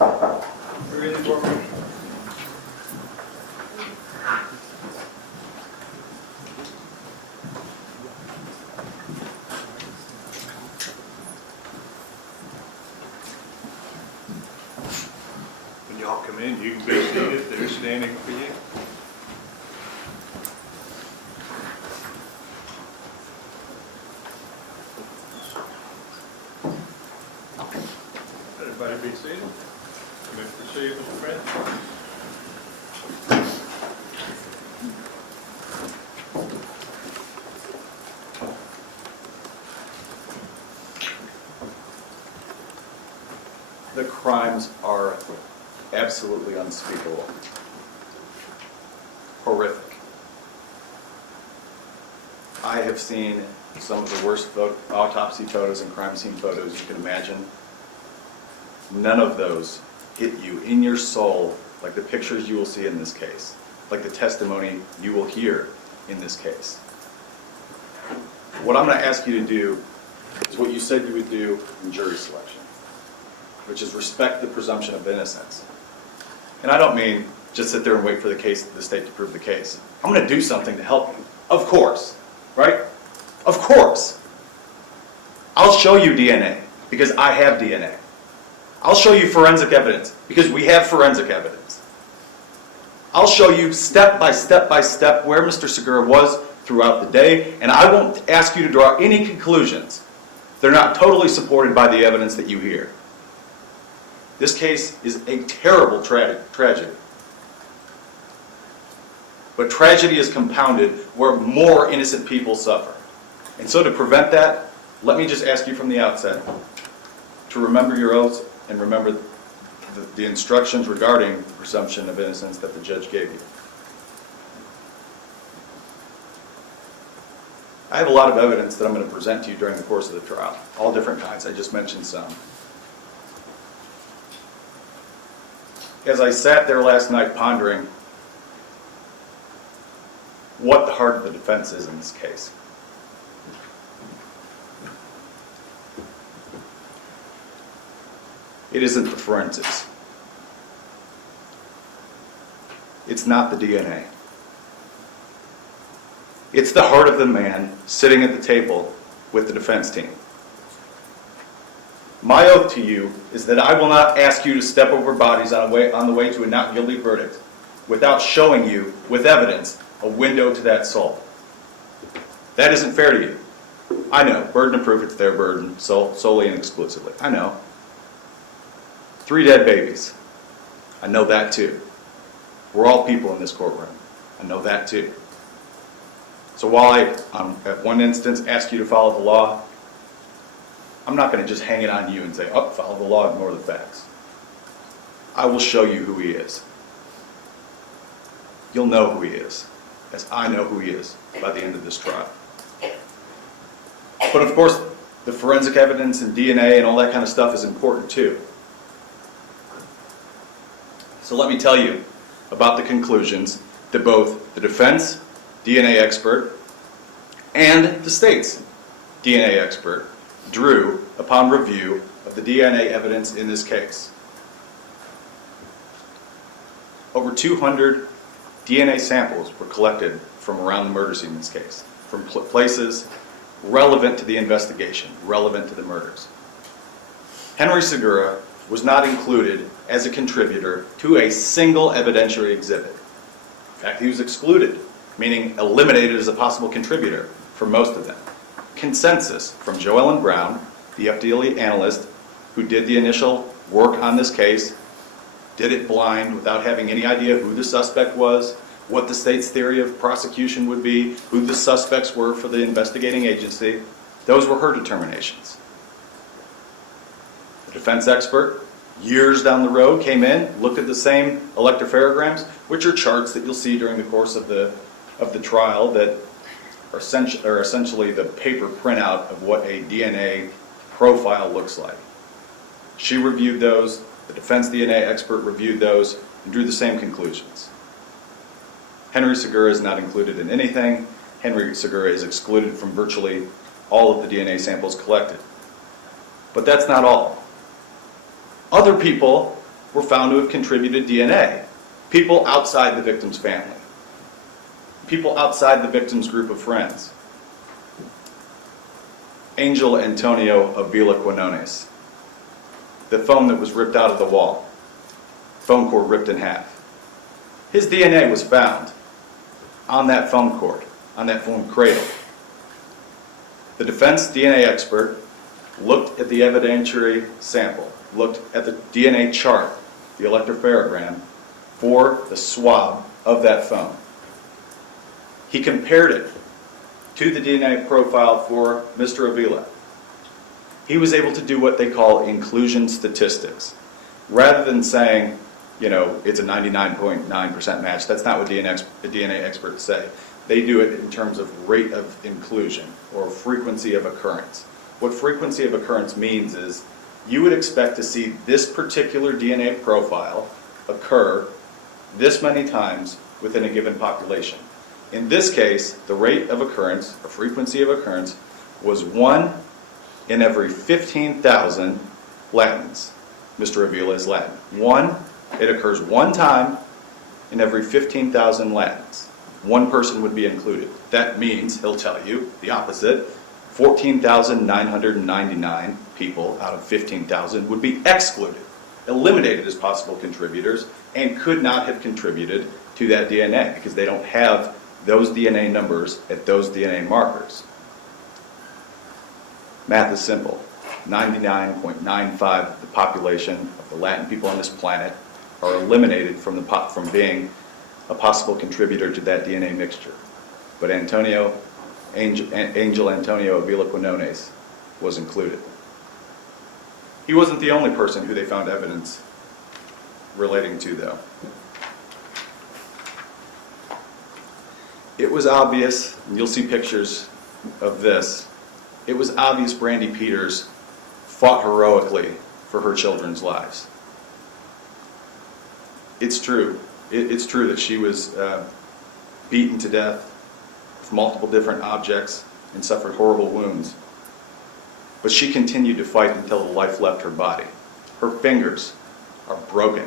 Ready for me? When y'all come in, you can be seated. They're standing for you. Everybody be seated. You may proceed, Mr. Prince. The crimes are absolutely unspeakable. Horrific. I have seen some of the worst autopsy photos and crime scene photos you can imagine. None of those hit you in your soul like the pictures you will see in this case, like the testimony you will hear in this case. What I'm going to ask you to do is what you said you would do in jury selection, which is respect the presumption of innocence. And I don't mean just sit there and wait for the state to prove the case. I'm going to do something to help you. Of course, right? Of course. I'll show you DNA because I have DNA. I'll show you forensic evidence because we have forensic evidence. I'll show you step by step by step where Mr. Segura was throughout the day, and I won't ask you to draw any conclusions. They're not totally supported by the evidence that you hear. This case is a terrible tragedy. But tragedy is compounded where more innocent people suffer. And so to prevent that, let me just ask you from the outset to remember your oaths and remember the instructions regarding the presumption of innocence that the judge gave you. I have a lot of evidence that I'm going to present to you during the course of the trial, all different kinds. I just mentioned some. As I sat there last night pondering what the heart of the defense is in this case, it isn't the forensics. It's not the DNA. It's the heart of the man sitting at the table with the defense team. My oath to you is that I will not ask you to step over bodies on the way to a not guilty verdict without showing you, with evidence, a window to that soul. That isn't fair to you. I know, burden of proof, it's their burden, solely and exclusively. I know. 3 dead babies. I know that too. We're all people in this courtroom. I know that too. So while I, at one instance, ask you to follow the law, I'm not going to just hang it on you and say, oh, follow the law, ignore the facts. I will show you who he is. You'll know who he is, as I know who he is by the end of this trial. But of course, the forensic evidence and DNA and all that kind of stuff is important too. So let me tell you about the conclusions that both the defense DNA expert and the state's DNA expert drew upon review of the DNA evidence in this case. Over 200 DNA samples were collected from around the murder scene in this case, from places relevant to the investigation, relevant to the murders. Henry Segura was not included as a contributor to a single evidentiary exhibit. In fact, he was excluded, meaning eliminated as a possible contributor for most of them. Consensus from Joe Ellen Brown, the FDLE analyst who did the initial work on this case, did it blind without having any idea who the suspect was, what the state's theory of prosecution would be, who the suspects were for the investigating agency. Those were her determinations. The defense expert, years down the road, came in, looked at the same electropherograms, which are charts that you'll see during the course of the trial that are essentially the paper printout of what a DNA profile looks like. She reviewed those, the defense DNA expert reviewed those, and drew the same conclusions. Henry Segura is not included in anything. Henry Segura is excluded from virtually all of the DNA samples collected. But that's not all. Other people were found to have contributed DNA. People outside the victim's family. People outside the victim's group of friends. Angel Antonio Avila Quinones. The phone that was ripped out of the wall. Phone cord ripped in half. His DNA was found on that phone cord, on that phone cradle. The defense DNA expert looked at the evidentiary sample, looked at the DNA chart, the electropherogram, for the swab of that phone. He compared it to the DNA profile for Mr. Avila. He was able to do what they call inclusion statistics. Rather than saying, you know, it's a 99.9% match, that's not what DNA experts say. They do it in terms of rate of inclusion or frequency of occurrence. What frequency of occurrence means is you would expect to see this particular DNA profile occur this many times within a given population. In this case, the rate of occurrence, or frequency of occurrence, was 1 in every 15,000 Latins. Mr. Avila is Latin. It occurs one time in every 15,000 Latins. One person would be included. That means, he'll tell you, the opposite, 14,999 people out of 15,000 would be excluded, eliminated as possible contributors, and could not have contributed to that DNA because they don't have those DNA numbers at those DNA markers. Math is simple. 99.95% of the population of the Latin people on this planet are eliminated from being a possible contributor to that DNA mixture. But Angel Antonio Avila Quinones was included. He wasn't the only person who they found evidence relating to, though. It was obvious, and you'll see pictures of this, it was obvious Brandy Peters fought heroically for her children's lives. It's true. It's true that she was beaten to death with multiple different objects and suffered horrible wounds. But she continued to fight until the life left her body. Her fingers are broken.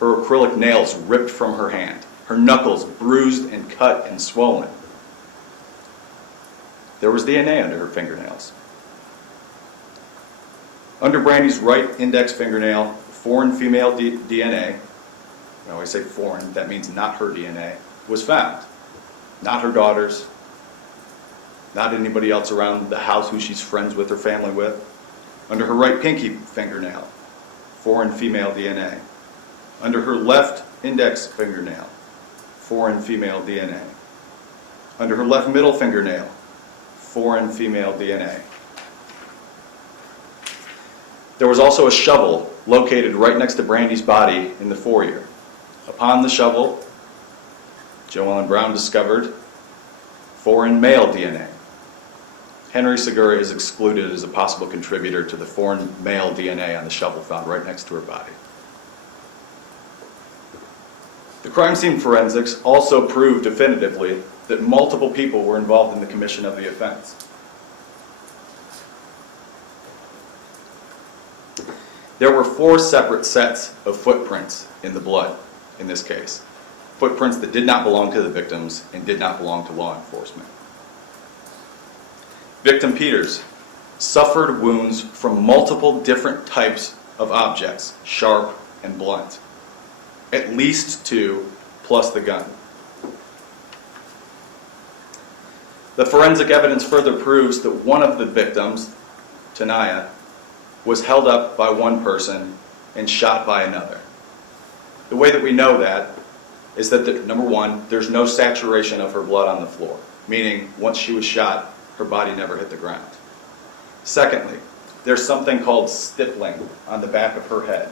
Her acrylic nails ripped from her hand. Her knuckles bruised and cut and swollen. There was DNA under her fingernails. Under Brandy's right index fingernail, foreign female DNA, I always say foreign, that means not her DNA, was found. Not her daughter's, not anybody else around the house who she's friends with or family with. Under her right pinky fingernail, foreign female DNA. Under her left index fingernail, foreign female DNA. Under her left middle fingernail, foreign female DNA. There was also a shovel located right next to Brandy's body in the foyer. Upon the shovel, Joellen Brown discovered foreign male DNA. Henry Segura is excluded as a possible contributor to the foreign male DNA on the shovel found right next to her body. The crime scene forensics also proved definitively that multiple people were involved in the commission of the offense. There were 4 separate sets of footprints in the blood in this case. Footprints that did not belong to the victims and did not belong to law enforcement. Victim Peters suffered wounds from multiple different types of objects, sharp and blunt. At least 2, plus the gun. The forensic evidence further proves that one of the victims, Tanaya, was held up by one person and shot by another. The way that we know that is that, number one, there's no saturation of her blood on the floor, meaning once she was shot, her body never hit the ground. Secondly, there's something called stippling on the back of her head.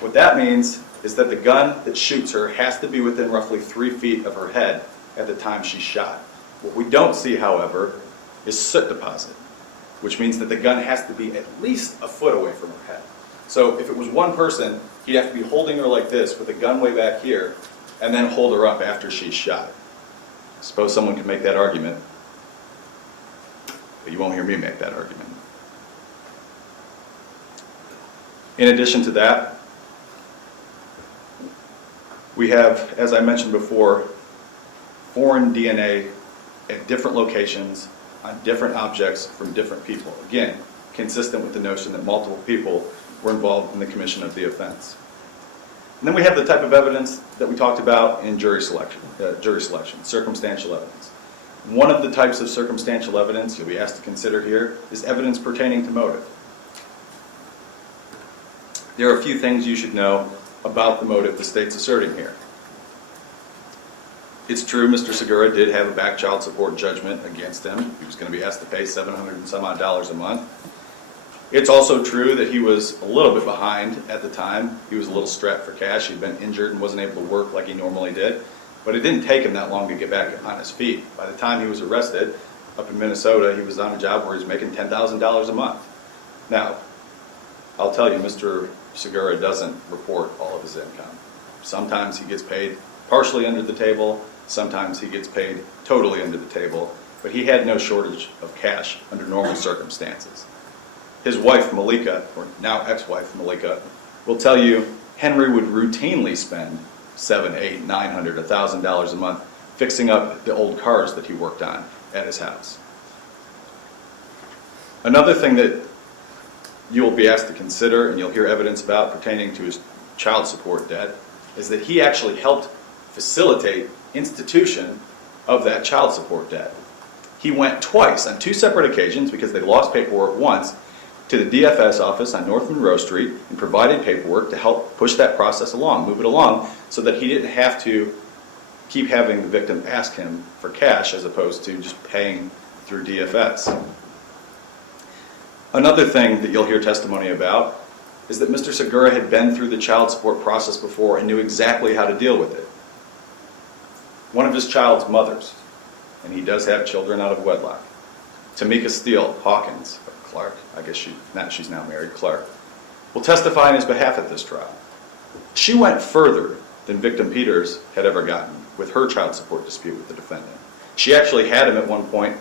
What that means is that the gun that shoots her has to be within roughly 3 feet of her head at the time she's shot. What we don't see, however, is soot deposit, which means that the gun has to be at least a foot away from her head. So if it was one person, he'd have to be holding her like this with the gun way back here and then hold her up after she's shot. I suppose someone could make that argument, but you won't hear me make that argument. In addition to that, We have, as I mentioned before, foreign DNA at different locations on different objects from different people. Again, consistent with the notion that multiple people were involved in the commission of the offense. And then we have the type of evidence that we talked about in jury selection, circumstantial evidence. One of the types of circumstantial evidence you'll be asked to consider here is evidence pertaining to motive. There are a few things you should know about the motive the state's asserting here. It's true Mr. Segura did have a back child support judgment against him. He was going to be asked to pay $700 and some odd a month. It's also true that he was a little bit behind at the time. He was a little strapped for cash. He'd been injured and wasn't able to work like he normally did. But it didn't take him that long to get back on his feet. By the time he was arrested up in Minnesota, he was on a job where he was making $10,000 a month. Now, I'll tell you, Mr. Segura doesn't report all of his income. Sometimes he gets paid partially under the table. Sometimes he gets paid totally under the table. But he had no shortage of cash under normal circumstances. His wife, Malika, or now ex-wife, Malika, will tell you Henry would routinely spend $700, $800, $900, $1,000 a month fixing up the old cars that he worked on at his house. Another thing that you'll be asked to consider, and you'll hear evidence about pertaining to his child support debt, is that he actually helped facilitate institution of that child support debt. He went twice on two separate occasions, because they lost paperwork once, to the DFS office on North Monroe Street and provided paperwork to help push that process along, move it along, so that he didn't have to keep having the victim ask him for cash as opposed to just paying through DFS. Another thing that you'll hear testimony about is that Mr. Segura had been through the child support process before and knew exactly how to deal with it. One of his child's mothers, and he does have children out of wedlock, Tamika Steele Hawkins, Clark, I guess she's now married, Clark, will testify on his behalf at this trial. She went further than victim Peters had ever gotten with her child support dispute with the defendant. She actually had him at one point,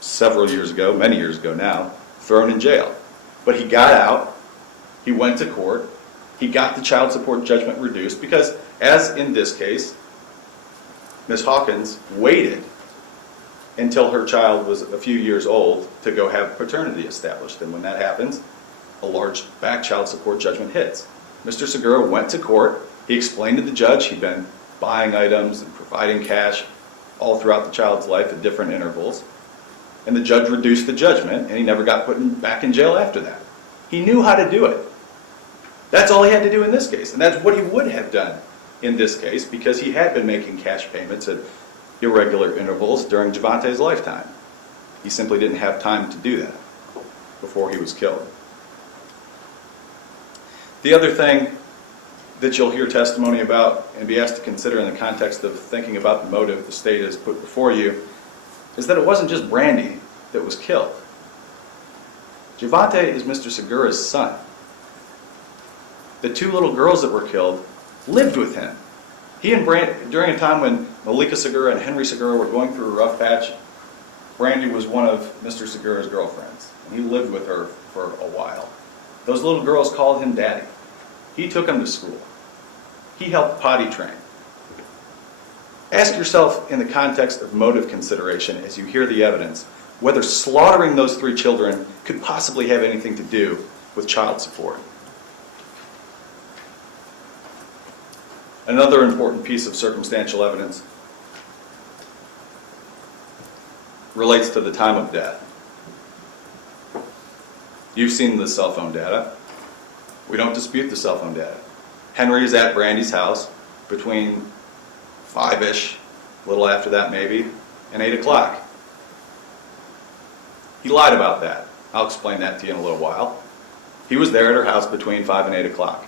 several years ago, many years ago now, thrown in jail. But he got out, he went to court, he got the child support judgment reduced because, as in this case, Ms. Hawkins waited until her child was a few years old to go have paternity established. And when that happens, a large back child support judgment hits. Mr. Segura went to court. He explained to the judge he'd been buying items and providing cash all throughout the child's life at different intervals. And the judge reduced the judgment, and he never got put back in jail after that. He knew how to do it. That's all he had to do in this case. And that's what he would have done in this case, because he had been making cash payments at irregular intervals during Javante's lifetime. He simply didn't have time to do that before he was killed. The other thing that you'll hear testimony about and be asked to consider in the context of thinking about the motive the state has put before you is that it wasn't just Brandy that was killed. Javante is Mr. Segura's son. The two little girls that were killed lived with him. He and Brandy, during a time when Malika Segura and Henry Segura were going through a rough patch, Brandy was one of Mr. Segura's girlfriends, and he lived with her for a while. Those little girls called him Daddy. He took them to school. He helped potty train. Ask yourself, in the context of motive consideration, as you hear the evidence, whether slaughtering those three children could possibly have anything to do with child support. Another important piece of circumstantial evidence relates to the time of death. You've seen the cell phone data. We don't dispute the cell phone data. Henry is at Brandy's house between 5-ish, a little after that maybe, and 8 o'clock. He lied about that. I'll explain that to you in a little while. He was there at her house between 5 and 8 o'clock.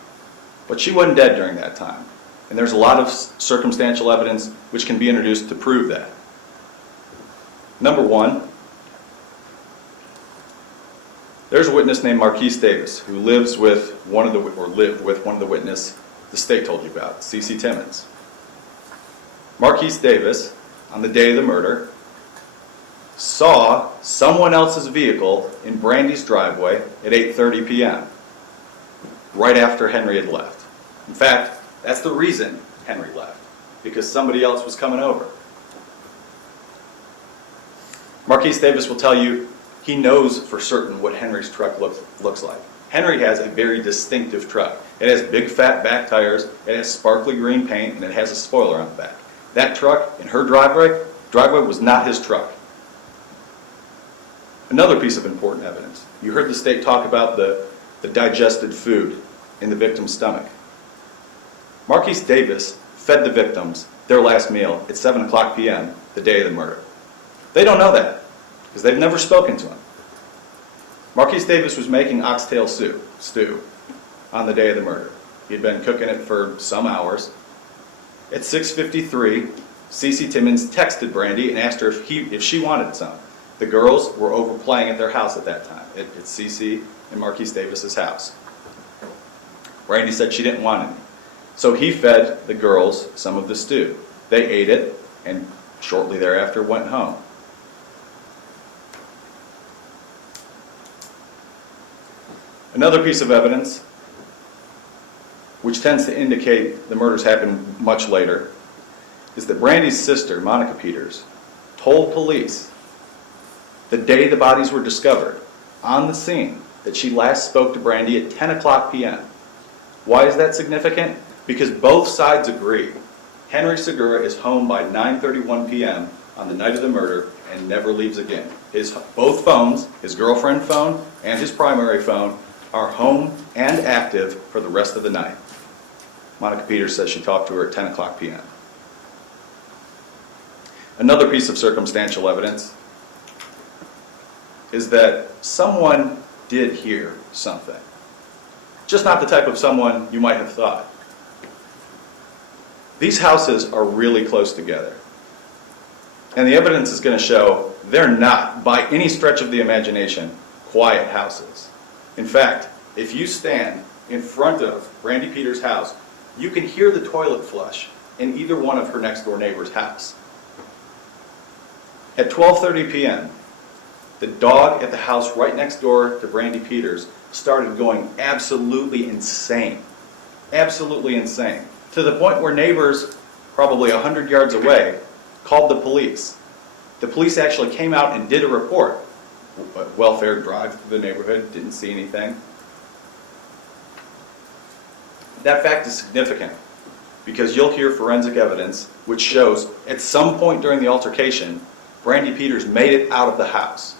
But she wasn't dead during that time. And there's a lot of circumstantial evidence which can be introduced to prove that. Number one, there's a witness named Marquise Davis who lived with one of the witnesses the state told you about, C.C. Timmons. Marquise Davis, on the day of the murder, saw someone else's vehicle in Brandy's driveway at 8:30 p.m., right after Henry had left. In fact, that's the reason Henry left, because somebody else was coming over. Marquise Davis will tell you he knows for certain what Henry's truck looks like. Henry has a very distinctive truck. It has big fat back tires, it has sparkly green paint, and it has a spoiler on the back. That truck in her driveway was not his truck. Another piece of important evidence. You heard the state talk about the digested food in the victim's stomach. Marquise Davis fed the victims their last meal at 7 o'clock p.m. the day of the murder. They don't know that because they've never spoken to him. Marquise Davis was making oxtail stew on the day of the murder. He had been cooking it for some hours. At 6:53, Cece Timmons texted Brandy and asked her if she wanted some. The girls were over playing at their house at that time, at Cece and Marquise Davis's house. Brandy said she didn't want any. So he fed the girls some of the stew. They ate it and shortly thereafter went home. Another piece of evidence, which tends to indicate the murders happened much later, is that Brandy's sister, Monica Peters, told police the day the bodies were discovered on the scene that she last spoke to Brandy at 10 o'clock p.m. Why is that significant? Because both sides agree. Henry Segura is home by 9:31 p.m. on the night of the murder and never leaves again. Both phones, his girlfriend phone and his primary phone, are home and active for the rest of the night. Monica Peters says she talked to her at 10 o'clock p.m. Another piece of circumstantial evidence is that someone did hear something. Just not the type of someone you might have thought. These houses are really close together. And the evidence is going to show they're not, by any stretch of the imagination, quiet houses. In fact, if you stand in front of Brandy Peters' house, you can hear the toilet flush in either one of her next door neighbor's house. At 12:30 p.m., the dog at the house right next door to Brandy Peters started going absolutely insane. Absolutely insane. To the point where neighbors, probably 100 yards away, called the police. The police actually came out and did a report. Welfare drive through the neighborhood, didn't see anything. That fact is significant because you'll hear forensic evidence which shows at some point during the altercation, Brandy Peters made it out of the house.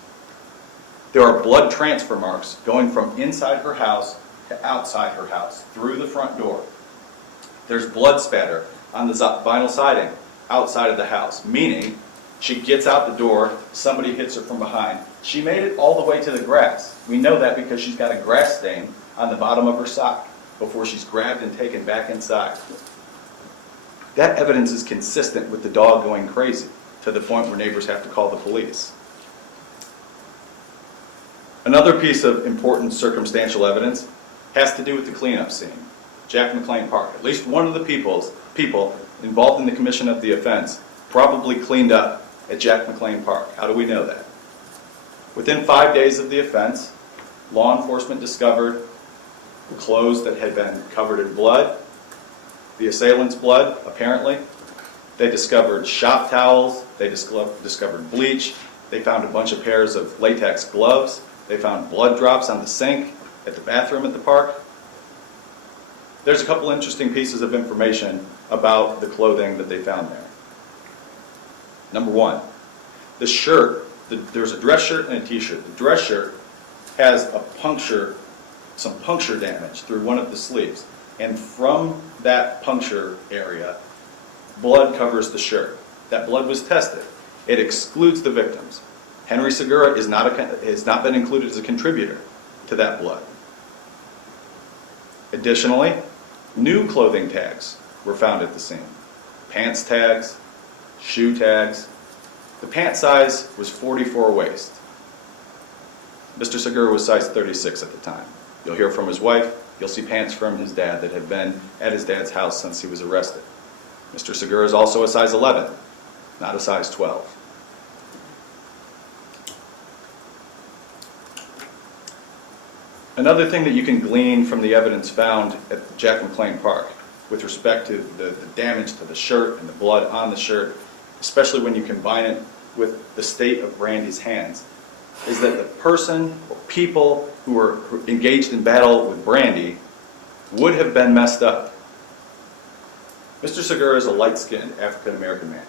There are blood transfer marks going from inside her house to outside her house, through the front door. There's blood spatter on the vinyl siding outside of the house, meaning she gets out the door, somebody hits her from behind. She made it all the way to the grass. We know that because she's got a grass stain on the bottom of her sock before she's grabbed and taken back inside. That evidence is consistent with the dog going crazy, to the point where neighbors have to call the police. Another piece of important circumstantial evidence has to do with the cleanup scene, Jack McLean Park. At least one of the people involved in the commission of the offense probably cleaned up at Jack McLean Park. How do we know that? Within 5 days of the offense, law enforcement discovered clothes that had been covered in blood, the assailant's blood, apparently. They discovered shop towels, they discovered bleach, they found a bunch of pairs of latex gloves, they found blood drops on the sink at the bathroom at the park. There's a couple interesting pieces of information about the clothing that they found there. Number one, the shirt, there's a dress shirt and a t-shirt. The dress shirt has some puncture damage through one of the sleeves. And from that puncture area, blood covers the shirt. That blood was tested. It excludes the victims. Henry Segura has not been included as a contributor to that blood. Additionally, new clothing tags were found at the scene. Pants tags, shoe tags. The pant size was 44 waist. Mr. Segura was size 36 at the time. You'll hear from his wife. You'll see pants from his dad that had been at his dad's house since he was arrested. Mr. Segura is also a size 11, not a size 12. Another thing that you can glean from the evidence found at Jack McLean Park with respect to the damage to the shirt and the blood on the shirt, especially when you combine it with the state of Brandy's hands, is that the person or people who were engaged in battle with Brandy would have been messed up. Mr. Segura is a light-skinned African-American man.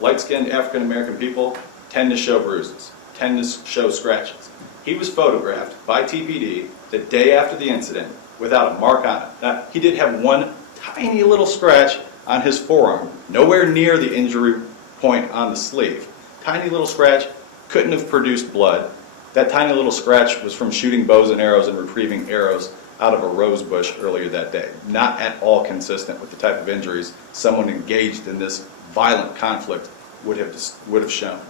Light-skinned African-American people tend to show bruises, tend to show scratches. He was photographed by TPD the day after the incident without a mark on it. Now, he did have one tiny little scratch on his forearm, nowhere near the injury point on the sleeve. Tiny little scratch, couldn't have produced blood. That tiny little scratch was from shooting bows and arrows and retrieving arrows out of a rose bush earlier that day. Not at all consistent with the type of injuries someone engaged in this violent conflict would have shown.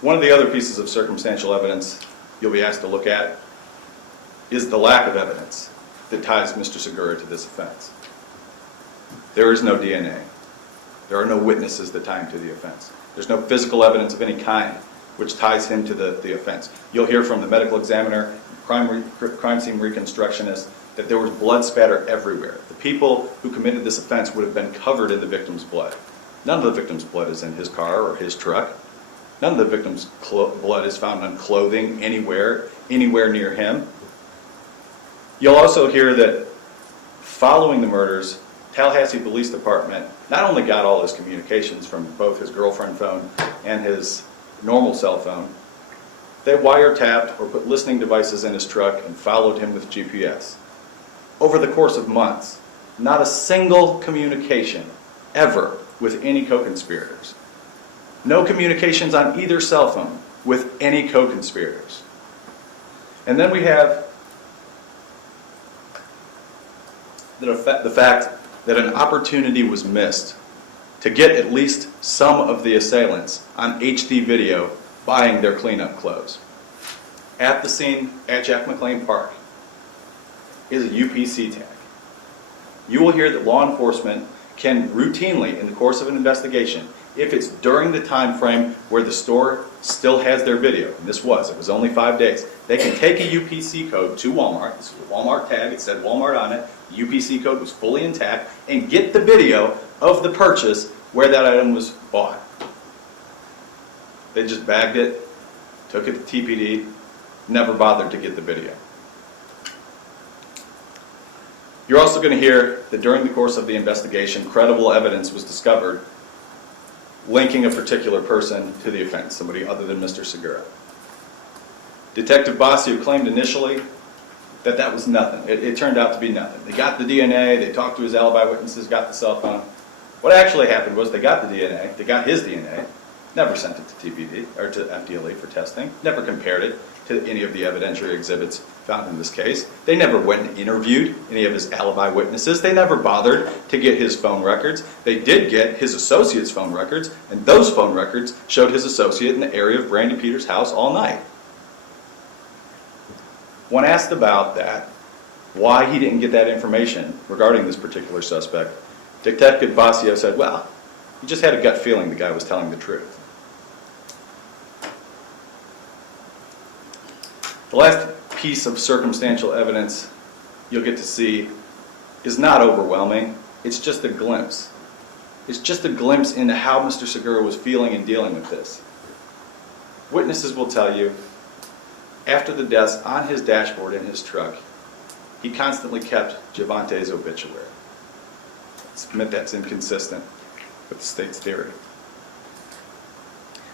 One of the other pieces of circumstantial evidence you'll be asked to look at is the lack of evidence that ties Mr. Segura to this offense. There is no DNA. There are no witnesses that tie him to the offense. There's no physical evidence of any kind which ties him to the offense. You'll hear from the medical examiner, crime scene reconstructionist, that there was blood spatter everywhere. The people who committed this offense would have been covered in the victim's blood. None of the victim's blood is in his car or his truck. None of the victim's blood is found on clothing anywhere near him. You'll also hear that following the murders, Tallahassee Police Department not only got all his communications from both his girlfriend phone and his normal cell phone, they wiretapped or put listening devices in his truck and followed him with GPS. Over the course of months, not a single communication ever with any co-conspirators. No communications on either cell phone with any co-conspirators. And then we have the fact that an opportunity was missed to get at least some of the assailants on HD video buying their cleanup clothes. At the scene at Jack McLean Park is a UPC tag. You will hear that law enforcement can routinely, in the course of an investigation, if it's during the time frame where the store still has their video, and it was only 5 days, they can take a UPC code to Walmart. This was a Walmart tag, it said Walmart on it, the UPC code was fully intact, and get the video of the purchase where that item was bought. They just bagged it, took it to TPD, never bothered to get the video. You're also going to hear that during the course of the investigation, credible evidence was discovered linking a particular person to the offense, somebody other than Mr. Segura. Detective Basio claimed initially that that was nothing. It turned out to be nothing. They got the DNA, they talked to his alibi witnesses, got the cell phone. What actually happened was they got the DNA, they got his DNA, never sent it to TPD or to FDLE for testing, never compared it to any of the evidentiary exhibits found in this case. They never went and interviewed any of his alibi witnesses. They never bothered to get his phone records. They did get his associate's phone records, and those phone records showed his associate in the area of Brandy Peters' house all night. When asked about that, why he didn't get that information regarding this particular suspect, Detective Basio said, well, he just had a gut feeling the guy was telling the truth. The last piece of circumstantial evidence you'll get to see is not overwhelming. It's just a glimpse. It's just a glimpse into how Mr. Segura was feeling and dealing with this. Witnesses will tell you, after the deaths, on his dashboard in his truck, he constantly kept Javante's obituary. I submit that's inconsistent with the state's theory.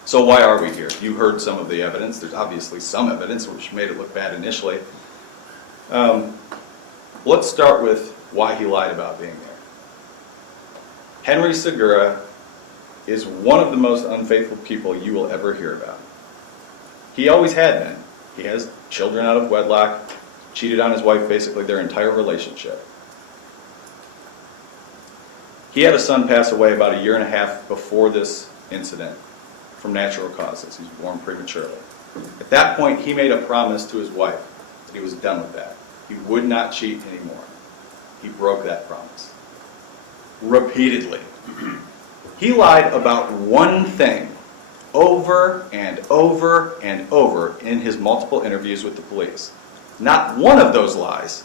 So why are we here? You heard some of the evidence. There's obviously some evidence which made it look bad initially. Let's start with why he lied about being there. Henry Segura is one of the most unfaithful people you will ever hear about. He always had been. He has children out of wedlock, cheated on his wife basically their entire relationship. He had a son pass away about a year and a half before this incident from natural causes. He was born prematurely. At that point, he made a promise to his wife that he was done with that. He would not cheat anymore. He broke that promise. Repeatedly. He lied about one thing over and over and over in his multiple interviews with the police. Not one of those lies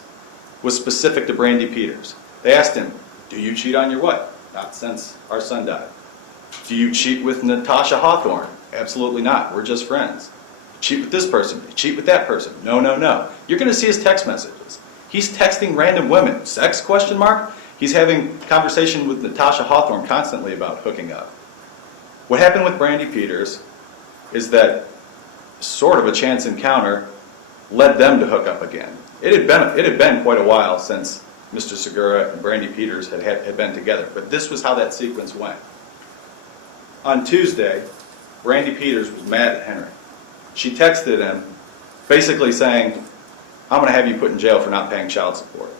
was specific to Brandy Peters. They asked him, do you cheat on your wife? Not since our son died. Do you cheat with Natasha Hawthorne? Absolutely not. We're just friends. Cheat with this person. Cheat with that person. No, no, no. You're going to see his text messages. He's texting random women. Sex, question mark? He's having conversation with Natasha Hawthorne constantly about hooking up. What happened with Brandy Peters is that sort of a chance encounter led them to hook up again. It had been quite a while since Mr. Segura and Brandy Peters had been together, but this was how that sequence went. On Tuesday, Brandy Peters was mad at Henry. She texted him basically saying, I'm going to have you put in jail for not paying child support.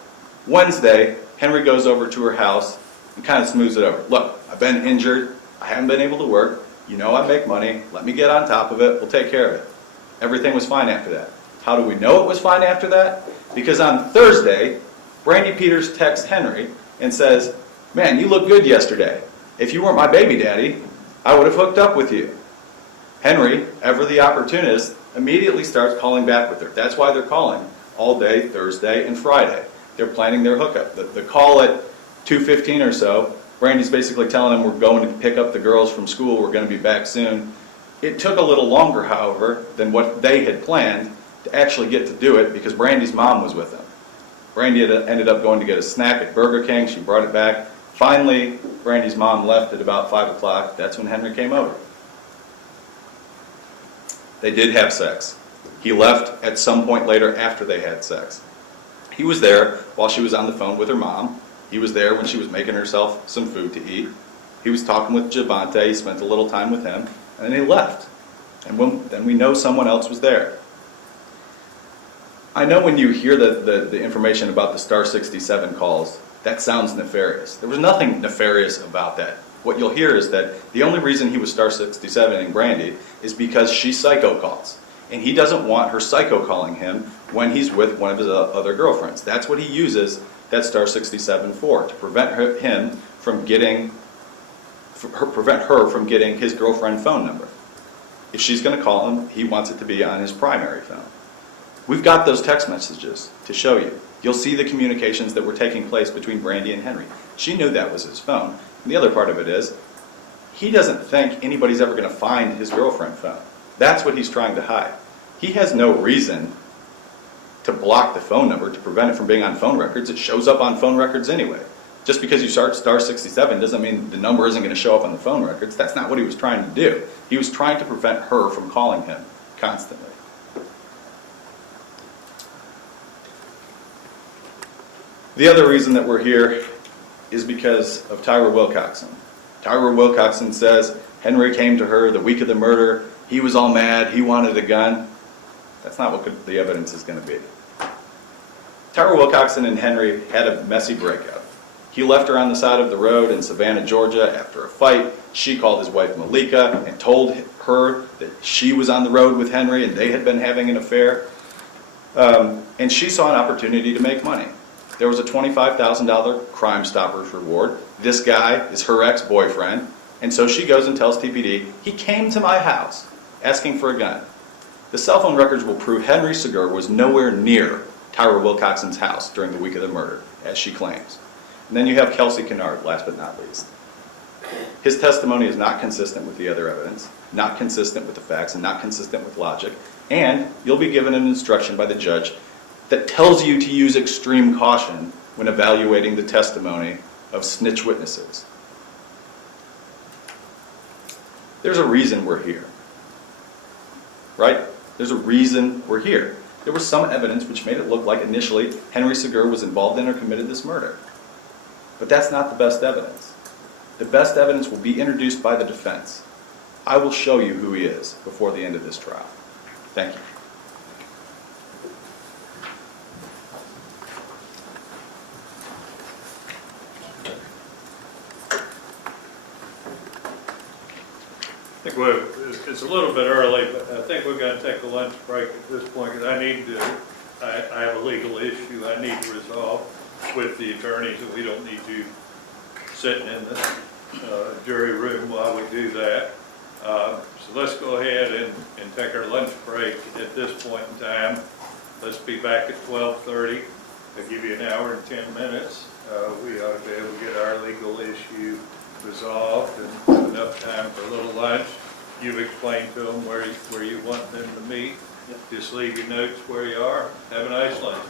Wednesday, Henry goes over to her house and kind of smooths it over. Look, I've been injured. I haven't been able to work. You know I make money. Let me get on top of it. We'll take care of it. Everything was fine after that. How do we know it was fine after that? Because on Thursday, Brandy Peters texts Henry and says, man, you look good yesterday. If you weren't my baby daddy, I would have hooked up with you. Henry, ever the opportunist, immediately starts calling back with her. That's why they're calling all day Thursday and Friday. They're planning their hookup. The call at 2:15 or so, Brandy's basically telling them we're going to pick up the girls from school, we're going to be back soon. It took a little longer, however, than what they had planned to actually get to do it because Brandy's mom was with them. Brandy had ended up going to get a snack at Burger King. She brought it back. Finally, Brandy's mom left at about 5 o'clock. That's when Henry came over. They did have sex. He left at some point later after they had sex. He was there while she was on the phone with her mom. He was there when she was making herself some food to eat. He was talking with Javante. He spent a little time with him, and then he left. And then we know someone else was there. I know when you hear the information about the Star 67 calls, that sounds nefarious. There was nothing nefarious about that. What you'll hear is that the only reason he was Star 67ing Brandy is because she psycho calls. And he doesn't want her psycho calling him when he's with one of his other girlfriends. That's what he uses that Star 67 for, to prevent her from getting his girlfriend phone number. If she's going to call him, he wants it to be on his primary phone. We've got those text messages to show you. You'll see the communications that were taking place between Brandy and Henry. She knew that was his phone. And the other part of it is, he doesn't think anybody's ever going to find his girlfriend phone. That's what he's trying to hide. He has no reason to block the phone number to prevent it from being on phone records. It shows up on phone records anyway. Just because you start Star 67 doesn't mean the number isn't going to show up on the phone records. That's not what he was trying to do. He was trying to prevent her from calling him constantly. The other reason that we're here is because of Tyra Wilcoxon. Tyra Wilcoxon says Henry came to her the week of the murder. He was all mad. He wanted a gun. That's not what the evidence is going to be. Tyra Wilcoxon and Henry had a messy breakup. He left her on the side of the road in Savannah, Georgia after a fight. She called his wife Malika and told her that she was on the road with Henry and they had been having an affair. And she saw an opportunity to make money. There was a $25,000 Crime Stoppers reward. This guy is her ex-boyfriend. And so she goes and tells TPD, he came to my house asking for a gun. The cell phone records will prove Henry Segura was nowhere near Tyra Wilcoxon's house during the week of the murder, as she claims. And then you have Kelsey Kennard, last but not least. His testimony is not consistent with the other evidence, not consistent with the facts, and not consistent with logic. And you'll be given an instruction by the judge that tells you to use extreme caution when evaluating the testimony of snitch witnesses. There's a reason we're here, right? There's a reason we're here. There was some evidence which made it look like initially Henry Segura was involved in or committed this murder. But that's not the best evidence. The best evidence will be introduced by the defense. I will show you who he is before the end of this trial. Thank you. I think it's a little bit early, but I think we're going to take a lunch break at this point because I have a legal issue I need to resolve with the attorneys, and we don't need you sitting in the jury room while we do that. So let's go ahead and take our lunch break at this point in time. Let's be back at 12:30. I'll give you an hour and 10 minutes. We ought to be able to get our legal issue resolved and have enough time for a little lunch. You've explained to them where you want them to meet. Just leave your notes where you are. Have a nice lunch.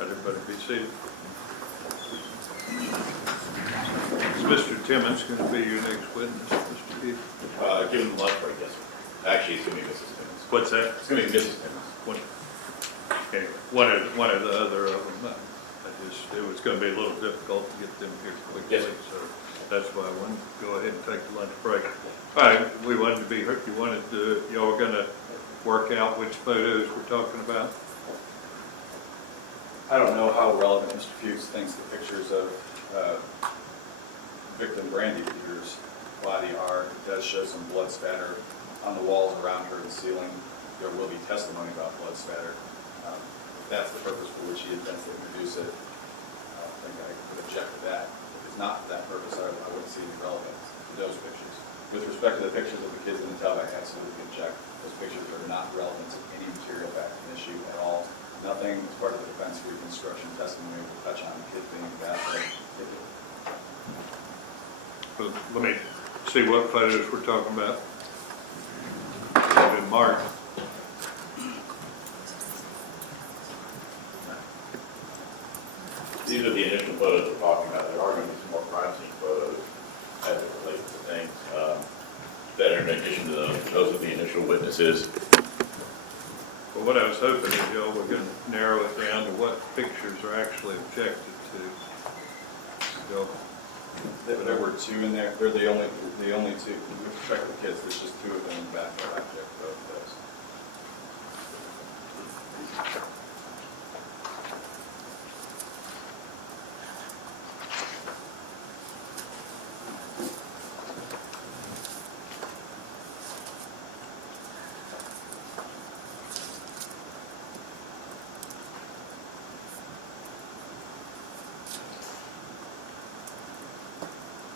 Everybody be seated. Is Mr. Timmons going to be your next witness, Mr. Keith? Given the lunch break, yes, sir. Actually, it's going to be Mrs. Timmons. What's that? It's going to be Mrs. Timmons. Okay, one or the other of them. It was going to be a little difficult to get them here quickly, Yes, so that's why I wanted to go ahead and take the lunch break. All right, we wanted to be heard. Y'all were going to work out which photos we're talking about. I don't know how relevant Mr. Fuchs thinks the pictures of victim Brandy Peters' body are. It does show some blood spatter on the walls around her and the ceiling. There will be testimony about blood spatter. If that's the purpose for which he intends to introduce it, I don't think I would object to that. If it's not for that purpose, I wouldn't see any relevance to those pictures. With respect to the pictures of the kids in the tub, I absolutely object. Those pictures are not relevant to any material fact and issue at all. Nothing as part of the defense reconstruction testimony will touch on the kids being in the bathroom. Let me see what photos we're talking about. They've been marked. These are the initial photos we're talking about. There are going to be some more crime scene photos as it relates to things that are in addition to those of the initial witnesses. Well, what I was hoping is y'all were going to narrow it down to what pictures are actually objected to. Y'all, There were two in there. They're the only two. With respect to the kids, there's just two of them in the back that I object to both of those.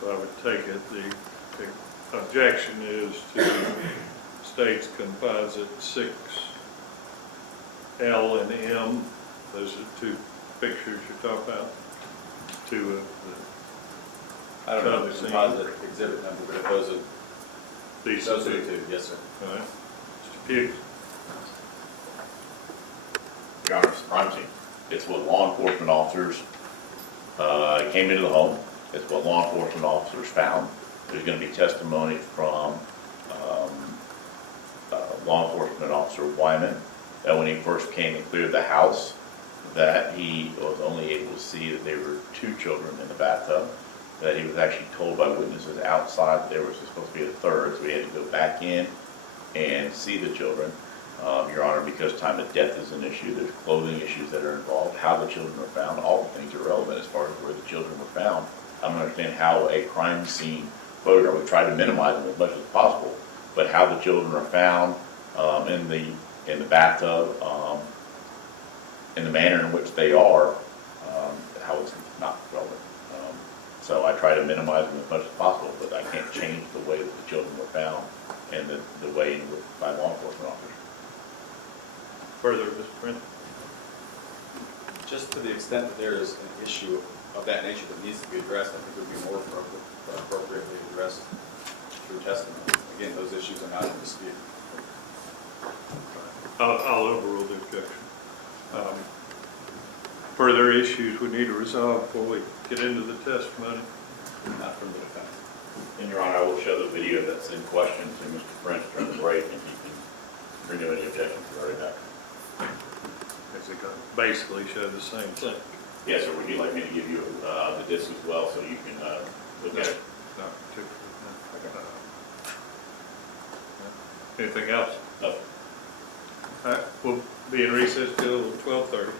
I would take it, the objection is to states composite 6L and M. Those are two pictures you're talking about. Two of I don't know the the composite exhibit number, but those are the two. Yes, sir. All right. Mr. Pugh. Your Honor, it's a crime scene. It's what law enforcement officers came into the home. It's what law enforcement officers found. There's going to be testimony from law enforcement officer Wyman that when he first came and cleared the house, that he was only able to see that there were two children in the bathtub, that he was actually told by witnesses outside that there was supposed to be a third, so he had to go back in and see the children. Your Honor, because time of death is an issue, there's clothing issues that are involved, how the children were found, all the things are relevant as far as where the children were found. I don't understand how a crime scene photograph, we try to minimize them as much as possible, but how the children are found in the bathtub, in the manner in which they are, how it's not relevant. So I try to minimize them as much as possible, but I can't change the way that the children were found and the way in which by law enforcement officers. Further, Mr. Prince. Just to the extent that there is an issue of that nature that needs to be addressed, I think it would be more appropriately addressed through testimony. Again, those issues are not in dispute. I'll overrule the objection. Further issues we need to resolve before we get into the testimony? Not from the defense. And Your Honor, I will show the video that's in question to Mr. French during the break, and he can renew any objections regarding that. Basically show the same thing. Yes, sir. Would you like me to give you the disc as well so you can look at it? Not particularly. Anything else? No. All right, we'll be in recess till 12:30.